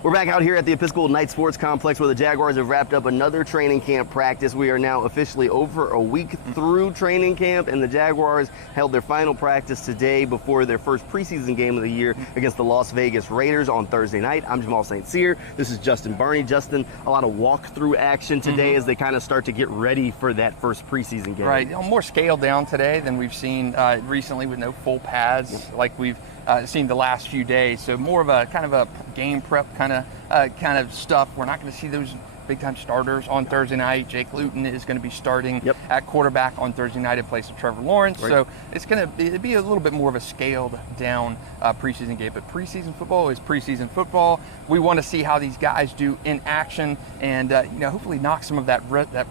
We're back out here at the Episcopal Night Sports Complex where the Jaguars have wrapped up another training camp practice. We are now officially over a week through training camp, and the Jaguars held their final practice today before their first preseason game of the year against the Las Vegas Raiders on Thursday night. I'm Jamal St. Cyr. This is Justin Barney. Justin, a lot of walkthrough action today as they kind of start to get ready for that first preseason game. Right, more scaled down today than we've seen recently with no full pads like we've seen the last few days. So more of a kind of a game prep kind of stuff. We're not going to see those big time starters on Thursday night. Jake Luton is going to be starting at quarterback on Thursday night in place of Trevor Lawrence. Right. So it's going to be a little bit more of a scaled down preseason game. But preseason football is preseason football. We want to see how these guys do in action and hopefully knock some of that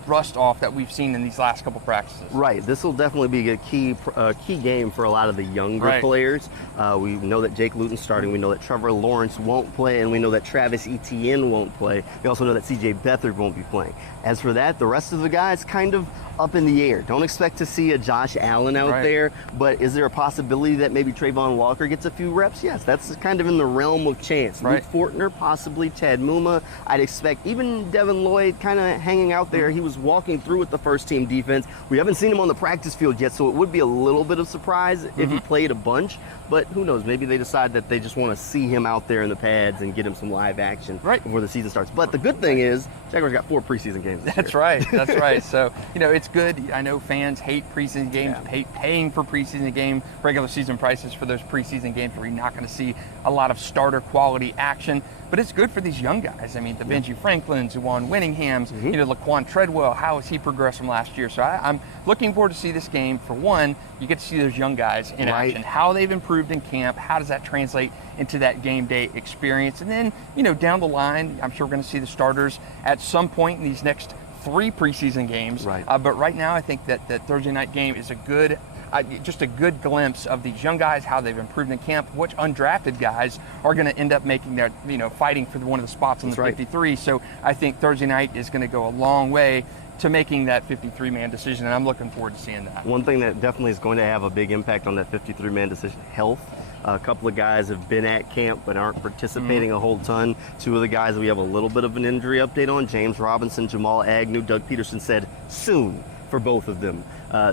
rust off that we've seen in these last couple practices. Right. This will definitely be a key game for a lot of the younger players. We know that Jake Luton's starting. We know that Trevor Lawrence won't play, and we know that Travis Etienne won't play. We also know that C.J. Beathard won't be playing. As for that, the rest of the guys kind of up in the air. Don't expect to see a Josh Allen out there, but is there a possibility that maybe Trayvon Walker gets a few reps? Yes, that's kind of in the realm of chance. Luke Fortner, possibly Chad Muma. I'd expect even Devin Lloyd kind of hanging out there. He was walking through with the first team defense. We haven't seen him on the practice field yet, so it would be a little bit of surprise if he played a bunch, but who knows? Maybe they decide that they just want to see him out there in the pads and get him some live action before the season starts. But the good thing is, Jaguars got 4 preseason games this year. That's right. So, it's good. I know fans hate preseason games, hate paying for preseason game, regular season prices for those preseason games where you're not going to see a lot of starter quality action. But it's good for these young guys. I mean, the Benji Franklins, Juwan Winninghams, Laquan Treadwell, how has he progressed from last year? So I'm looking forward to see this game. For one, you get to see those young guys in action, how they've improved in camp, how does that translate into that game day experience? And then, down the line, I'm sure we're going to see the starters at some point in these next 3 preseason games. But right now, I think that Thursday night game is just a good glimpse of these young guys, how they've improved in camp, which undrafted guys are going to end up making their, fighting for one of the spots in the 53. So I think Thursday night is going to go a long way to making that 53-man decision, and I'm looking forward to seeing that. One thing that definitely is going to have a big impact on that 53-man decision, health. A couple of guys have been at camp but aren't participating a whole ton. 2 of the guys we have a little bit of an injury update on, James Robinson, Jamal Agnew. Doug Peterson said soon for both of them.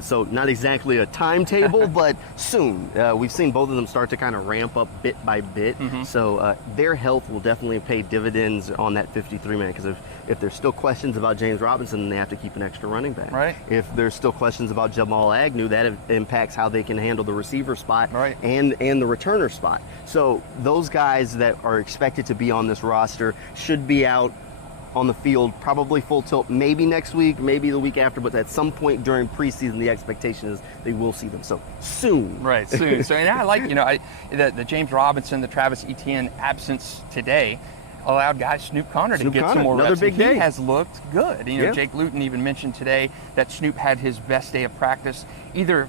So not exactly a timetable, but soon. We've seen both of them start to kind of ramp up bit by bit. So their health will definitely pay dividends on that 53-man, because if there's still questions about James Robinson, then they have to keep an extra running back. If there's still questions about Jamal Agnew, that impacts how they can handle the receiver spot and the returner spot. So those guys that are expected to be on this roster should be out on the field, probably full tilt, maybe next week, maybe the week after, but at some point during preseason, the expectation is they will see them. So soon. Soon. So, and I like, the James Robinson, the Travis Etienne absence today allowed guys, Snoop Conner, to get some more reps. Big day. He has looked good. Jake Luton even mentioned today that Snoop had his best day of practice either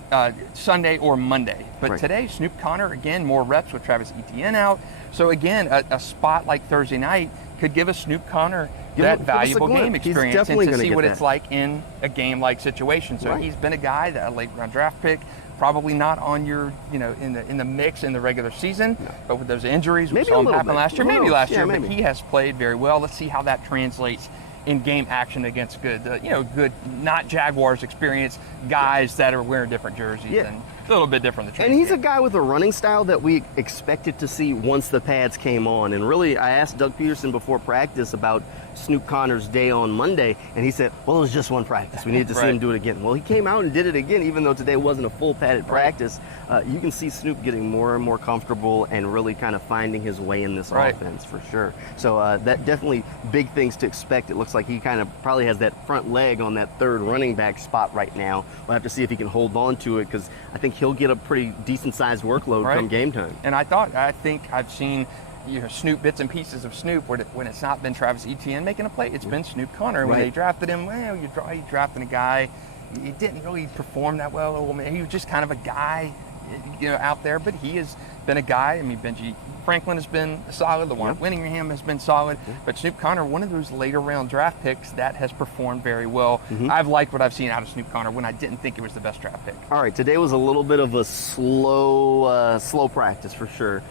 Sunday or Monday. But today, Snoop Conner, again, more reps with Travis Etienne out. So again, a spot like Thursday night could give us Snoop Conner that valuable game experience and to see what it's like in a game-like situation. So he's been a guy, that a late-round draft pick, probably not on your, in the mix in the regular season, but with those injuries, we saw him happen last year, but he has played very well. Let's see how that translates in game action against good, not Jaguars experience guys that are wearing different jerseys and a little bit different. And he's a guy with a running style that we expected to see once the pads came on. And really, I asked Doug Peterson before practice about Snoop Conner's day on Monday, and he said, well, it was just one practice. We needed to see him do it again. Well, he came out and did it again, even though today wasn't a full padded practice. You can see Snoop getting more and more comfortable and really kind of finding his way in this offense for sure. So that definitely big things to expect. It looks like he kind of probably has that front leg on that 3rd running back spot right now. We'll have to see if he can hold on to it, because I think he'll get a pretty decent-sized workload come game time. And I think I've seen Snoop, bits and pieces of Snoop, when it's not been Travis Etienne making a play, it's been Snoop Conner. When they drafted him, you drafted a guy, he didn't really perform that well. He was just kind of a guy, out there, but he has been a guy. I mean, Benji Franklin has been solid. The one Winningham has been solid. But Snoop Conner, one of those later round draft picks that has performed very well. I've liked what I've seen out of Snoop Conner when I didn't think it was the best draft pick. All right, today was a little bit of a slow practice for sure.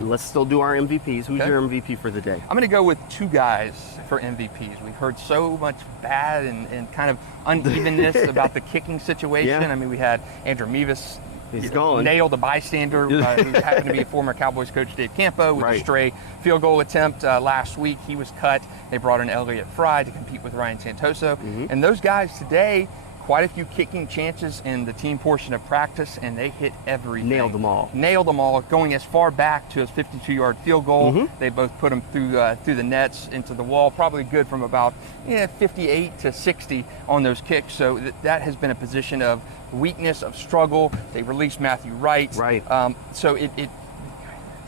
let's still do our MVPs. Who's Okay. your MVP for the day? I'm going to go with two guys for MVPs. We've heard so much bad and kind of unevenness about the kicking situation. Yeah. I mean, we had Andrew Mevis He's gone. nailed a bystander who happened to be a former Cowboys coach, Dave Campo, with a Right. stray field goal attempt last week. He was cut. They brought in Elliott Fry to compete with Ryan Santoso. Mm-hmm. And those guys today, quite a few kicking chances in the team portion of practice, and they hit everything. Nailed them all. Nailed them all, going as far back to his 52-yard field goal. Mm-hmm. They both put them through the nets into the wall, probably good from about 58 to 60 on those kicks. So that has been a position of weakness, of struggle. They released Matthew Wright. Right. So again,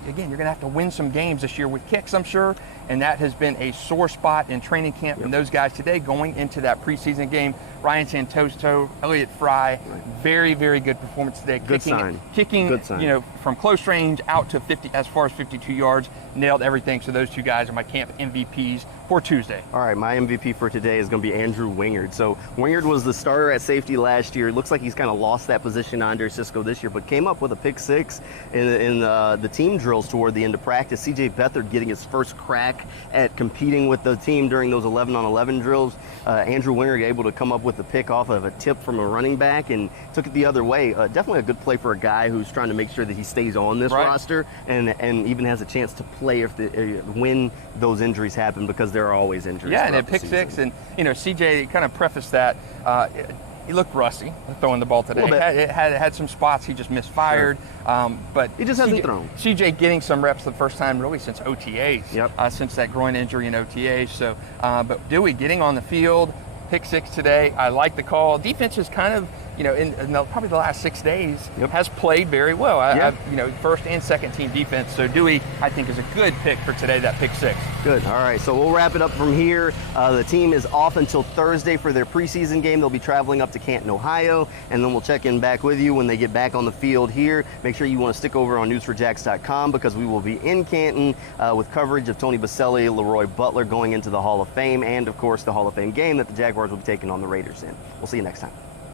you're going to have to win some games this year with kicks, I'm sure, and that has been a sore spot in training camp. And those guys today going into that preseason game, Ryan Santoso, Elliott Fry, very, very good performance today. Good sign. Kicking, Good sign. you know, from close range out to 50, as far as 52 yards, nailed everything. So those two guys are my camp MVPs for Tuesday. All right, my MVP for today is going to be Andrew Wingard. So Wingard was the starter at safety last year. It looks like he's kind of lost that position to Andre Sisco this year, but came up with a pick six in the team drills toward the end of practice. CJ Beathard getting his first crack at competing with the team during those 11-on-11 drills. Andrew Wingard able to come up with a pick off of a tip from a running back and took it the other way. Definitely a good play for a guy who's trying to make sure that he stays on this Right. roster and even has a chance to play when those injuries happen, because there are always injuries. Yeah, and throughout at the pick season. six, and you know, CJ kind of prefaced that. He looked rusty throwing the ball today. Little bit. It had some spots he just misfired, but He just hasn't thrown. CJ getting some reps the first time really since OTAs. Yep. Since that groin injury in OTAs. So, but Dewey getting on the field, pick six today. I like the call. Defense is kind of, you know, in probably the last 6 days, has played very well. You know, first and second team defense. So Dewey, I think, is a good pick for today, that pick six. Good. All right, so we'll wrap it up from here. The team is off until Thursday for their preseason game. They'll be traveling up to Canton, Ohio, and then we'll check in back with you when they get back on the field here. Make sure you want to stick over on News4Jags.com, because we will be in Canton with coverage of Tony Baselli, Leroy Butler going into the Hall of Fame, and of course the Hall of Fame game that the Jaguars will be taking on the Raiders in. We'll see you next time.